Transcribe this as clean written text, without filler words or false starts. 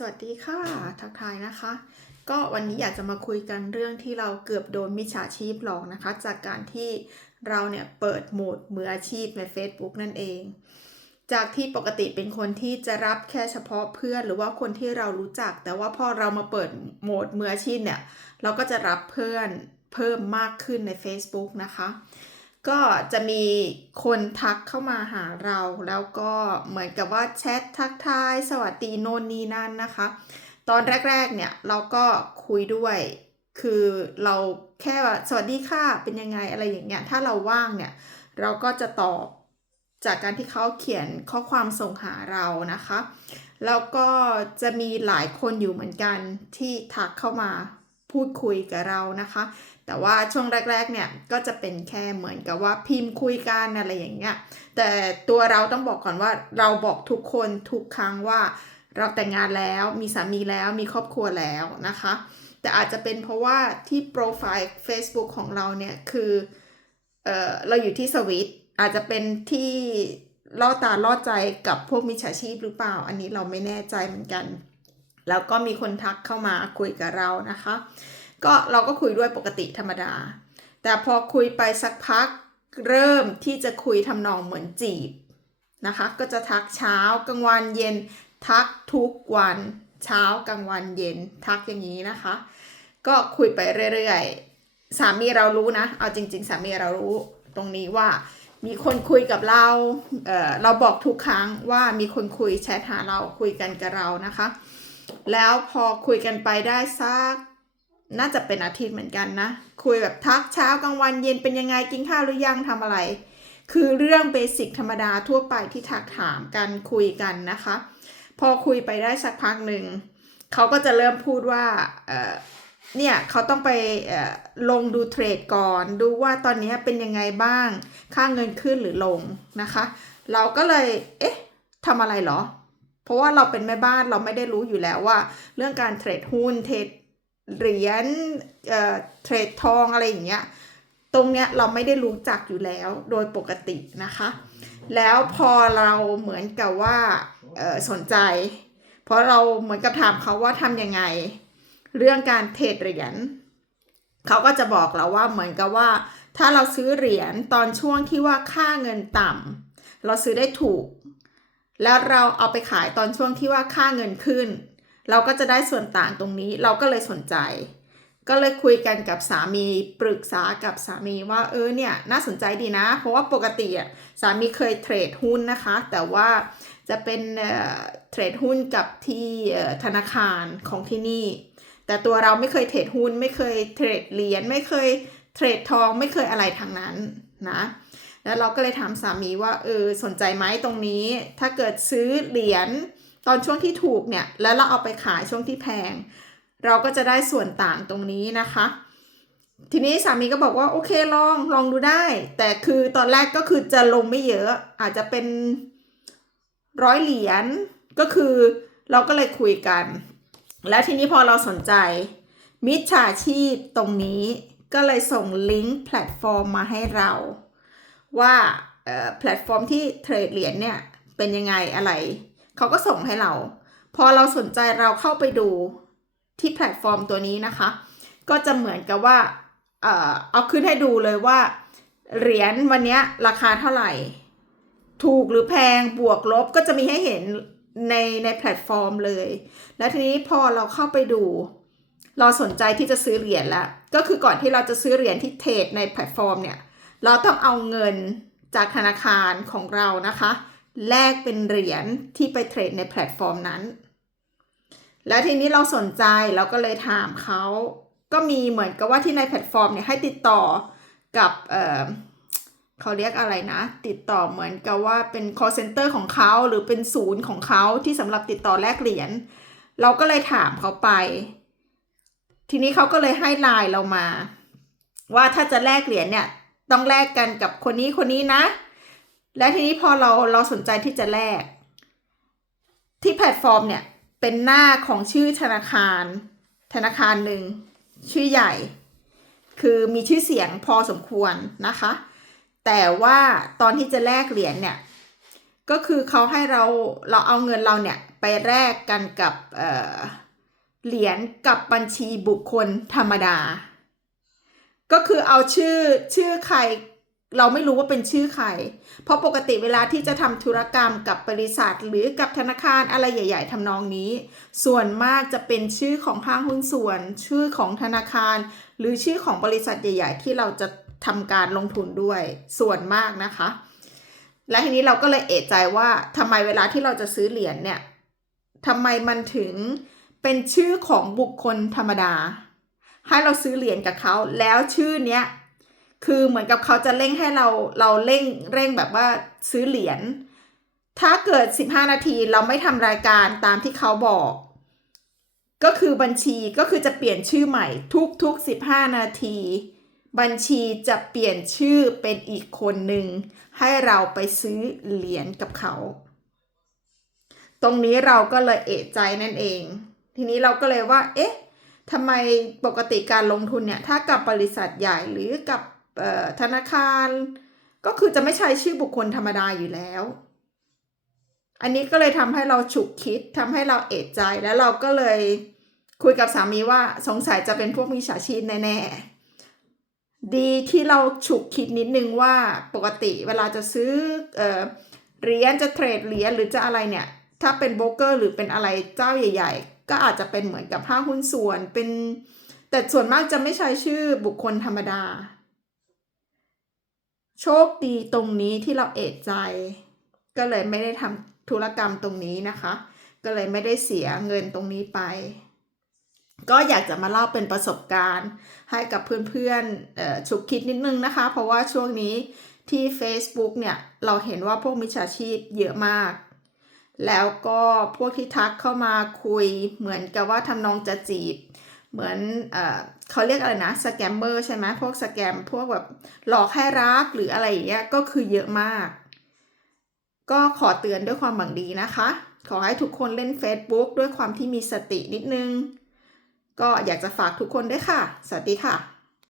สวัสดีค่ะทักทายนะคะ ก็วันนี้อยากจะมาคุยกันเรื่องที่เราเกือบโดนมิจฉาชีพหลอกนะคะจากการที่เราเนี่ยเปิดโหมดมืออาชีพใน Facebook นั่นเอง จากที่ปกติเป็นคนที่จะรับแค่เฉพาะเพื่อนหรือว่าคนที่เรารู้จัก แต่ว่าพอเรามาเปิดโหมดมืออาชีพเนี่ยเราก็จะรับเพื่อนเพิ่มมากขึ้นใน Facebook นะคะก็จะมีคนทักเข้ามาหาเราแล้วก็เหมือนกับว่าแชททักทายสวัสดีโน่นนี่นั่นนะคะตอนแรกๆเนี่ยเราก็คุยด้วยคือเราแค่ว่าสวัสดีค่ะเป็นยังไงอะไรอย่างเงี้ยถ้าเราว่างเนี่ยเราก็จะตอบจากการที่เขาเขียนข้อความส่งหาเรานะคะแล้วก็จะมีหลายคนอยู่เหมือนกันที่ทักเข้ามาพูดคุยกับเรานะคะแต่ว่าช่วงแรกๆเนี่ยก็จะเป็นแค่เหมือนกับว่าพิมพ์คุยกันอะไรอย่างเงี้ยแต่ตัวเราต้องบอกก่อนว่าเราบอกทุกคนทุกครั้งว่าเราแต่งงานแล้วมีสามีแล้วมีครอบครัวแล้วนะคะแต่อาจจะเป็นเพราะว่าที่โปรไฟล์ Facebook ของเราเนี่ยคือเราอยู่ที่สวิตอาจจะเป็นที่ล่อตาล่อใจกับพวกมิจฉาชีพหรือเปล่าอันนี้เราไม่แน่ใจเหมือนกันแล้วก็มีคนทักเข้ามาคุยกับเรานะคะก็เราก็คุยด้วยปกติธรรมดาแต่พอคุยไปสักพักเริ่มที่จะคุยทำนองเหมือนจีบนะคะก็จะทักเช้ากลางวันเย็นทักทุกวันเช้ากลางวันเย็นทักอย่างนี้นะคะก็คุยไปเรื่อยๆสามีเรารู้นะเอาจริงๆสามีเรารู้ตรงนี้ว่ามีคนคุยกับเราเราบอกทุกครั้งว่ามีคนคุยแชทหาเราคุยกันกับเรานะคะแล้วพอคุยกันไปได้สักน่าจะเป็นอาทิตย์เหมือนกันนะคุยแบบทักเช้ากลางวันเย็นเป็นยังไงกินข้าวหรือยังทำอะไรคือเรื่องเบสิกธรรมดาทั่วไปที่ทักถามกันคุยกันนะคะพอคุยไปได้สักพักหนึ่งเขาก็จะเริ่มพูดว่าเนี่ยเขาต้องไปลงดูเทรดก่อนดูว่าตอนนี้เป็นยังไงบ้างค่าเงินขึ้นหรือลงนะคะเราก็เลยเอ๊ะทำอะไรเหรอเพราะว่าเราเป็นแม่บ้านเราไม่ได้รู้อยู่แล้วว่าเรื่องการเทรดหุ้นเทรดเหรียญเทรดทองอะไรอย่างเงี้ยตรงเนี้ยเราไม่ได้รู้จักอยู่แล้วโดยปกตินะคะแล้วพอเราเหมือนกับว่าสนใจเพราะเราเหมือนกับถามเขาว่าทำยังไงเรื่องการเทรดเหรียญเขาก็จะบอกเราว่าเหมือนกับว่าถ้าเราซื้อเหรียญตอนช่วงที่ว่าค่าเงินต่ำเราซื้อได้ถูกแล้วเราเอาไปขายตอนช่วงที่ว่าค่าเงินขึ้นเราก็จะได้ส่วนต่างตรงนี้เราก็เลยสนใจก็เลยคุยกันกับสามีปรึกษากับสามีว่าเนี่ยน่าสนใจดีนะเพราะว่าปกติสามีเคยเทรดหุ้นนะคะแต่ว่าจะเป็นเทรดหุ้นกับที่ธนาคารของที่นี่แต่ตัวเราไม่เคยเทรดหุ้นไม่เคยเทรดเหรียญไม่เคยเทรดทองไม่เคยอะไรทางนั้นนะแล้วเราก็เลยถามสามีว่าสนใจไหมตรงนี้ถ้าเกิดซื้อเหรียญตอนช่วงที่ถูกเนี่ยแล้วเราเอาไปขายช่วงที่แพงเราก็จะได้ส่วนต่างตรงนี้นะคะทีนี้สามีก็บอกว่าโอเคลองดูได้แต่คือตอนแรกก็คือจะลงไม่เยอะอาจจะเป็น100 เหรียญก็คือเราก็เลยคุยกันแล้วทีนี้พอเราสนใจมิจฉาชีพตรงนี้ก็เลยส่งลิงก์แพลตฟอร์มมาให้เราว่าแพลตฟอร์มที่เทรดเหรียญเนี่ยเป็นยังไงอะไรเขาก็ส่งให้เราพอเราสนใจเราเข้าไปดูที่แพลตฟอร์มตัวนี้นะคะก็จะเหมือนกับว่าเอาขึ้นให้ดูเลยว่าเหรียญวันนี้ราคาเท่าไหร่ถูกหรือแพงบวกลบก็จะมีให้เห็นในแพลตฟอร์มเลยแล้วทีนี้พอเราเข้าไปดูเราสนใจที่จะซื้อเหรียญแล้วก็คือก่อนที่เราจะซื้อเหรียญที่เทรดในแพลตฟอร์มเนี่ยเราต้องเอาเงินจากธนาคารของเรานะคะแลกเป็นเหรียญที่ไปเทรดในแพลตฟอร์มนั้นแล้วทีนี้เราสนใจเราก็เลยถามเขาก็มีเหมือนกับว่าที่ในแพลตฟอร์มเนี่ยให้ติดต่อกับเขาเรียกอะไรนะติดต่อเหมือนกับว่าเป็น call center ของเขาหรือเป็นศูนย์ของเขาที่สำหรับติดต่อแลกเหรียญเราก็เลยถามเขาไปทีนี้เขาก็เลยให้ไลน์เรามาว่าถ้าจะแลกเหรียญเนี่ยต้องแลกกันกับคนนี้นะและทีนี้พอเราสนใจที่จะแลกที่แพลตฟอร์มเนี่ยเป็นหน้าของชื่อธนาคารหนึ่งชื่อใหญ่คือมีชื่อเสียงพอสมควรนะคะแต่ว่าตอนที่จะแลกเหรียญเนี่ยก็คือเขาให้เราเอาเงินเราเนี่ย ไปแลกกันกับเหรียญกับบัญชีบุคคลธรรมดาก็คือเอาชื่อใครเราไม่รู้ว่าเป็นชื่อใครเพราะปกติเวลาที่จะทำธุรกรรมกับบริษัทหรือกับธนาคารอะไรใหญ่ๆทำนองนี้ส่วนมากจะเป็นชื่อของห้างหุ้นส่วนชื่อของธนาคารหรือชื่อของบริษัทใหญ่ๆที่เราจะทำการลงทุนด้วยส่วนมากนะคะและทีนี้เราก็เลยเอะใจว่าทำไมเวลาที่เราจะซื้อเหรียญเนี่ยทำไมมันถึงเป็นชื่อของบุคคลธรรมดาให้เราซื้อเหรียญกับเขาแล้วชื่อเนี้ยคือเหมือนกับเขาจะเร่งให้เราเร่งแบบว่าซื้อเหรียญถ้าเกิด15นาทีเราไม่ทำรายการตามที่เขาบอกก็คือบัญชีก็คือจะเปลี่ยนชื่อใหม่ทุก15นาทีบัญชีจะเปลี่ยนชื่อเป็นอีกคนหนึ่งให้เราไปซื้อเหรียญกับเขาตรงนี้เราก็เลยเอะใจนั่นเองทีนี้เราก็เลยว่าเอ๊ะทำไมปกติการลงทุนเนี่ยถ้ากับบริษัทใหญ่หรือกับธนาคารก็คือจะไม่ใช้ชื่อบุคคลธรรมดาอยู่แล้วอันนี้ก็เลยทำให้เราฉุกคิดทำให้เราเอะใจแล้วเราก็เลยคุยกับสามีว่าสงสัยจะเป็นพวกมิจฉาชีพแน่ๆดีที่เราฉุกคิดนิดนึงว่าปกติเวลาจะซื้อเหรียญจะเทรดเหรียญหรือจะอะไรเนี่ยถ้าเป็นโบรกเกอร์หรือเป็นอะไรเจ้าใหญ่ๆก็อาจจะเป็นเหมือนกับห้างหุ้นส่วนเป็นแต่ส่วนมากจะไม่ใช้ชื่อบุคคลธรรมดาโชคดีตรงนี้ที่เราเอะใจก็เลยไม่ได้ทำธุรกรรมตรงนี้นะคะก็เลยไม่ได้เสียเงินตรงนี้ไปก็อยากจะมาเล่าเป็นประสบการณ์ให้กับเพื่อนๆฉุกคิดนิดนึงนะคะเพราะว่าช่วงนี้ที่ Facebook เนี่ยเราเห็นว่าพวกมิจฉาชีพเยอะมากแล้วก็พวกที่ทักเข้ามาคุยเหมือนกับว่าทำนองจะจีบเหมือนเขาเรียกอะไรนะสแกมเมอร์ใช่ไหมพวกสแกมพวกแบบหลอกให้รักหรืออะไรอย่างเงี้ยก็คือเยอะมากก็ขอเตือนด้วยความหวังดีนะคะขอให้ทุกคนเล่น Facebook ด้วยความที่มีสตินิดนึงก็อยากจะฝากทุกคนด้วยค่ะสวัสดีค่ะ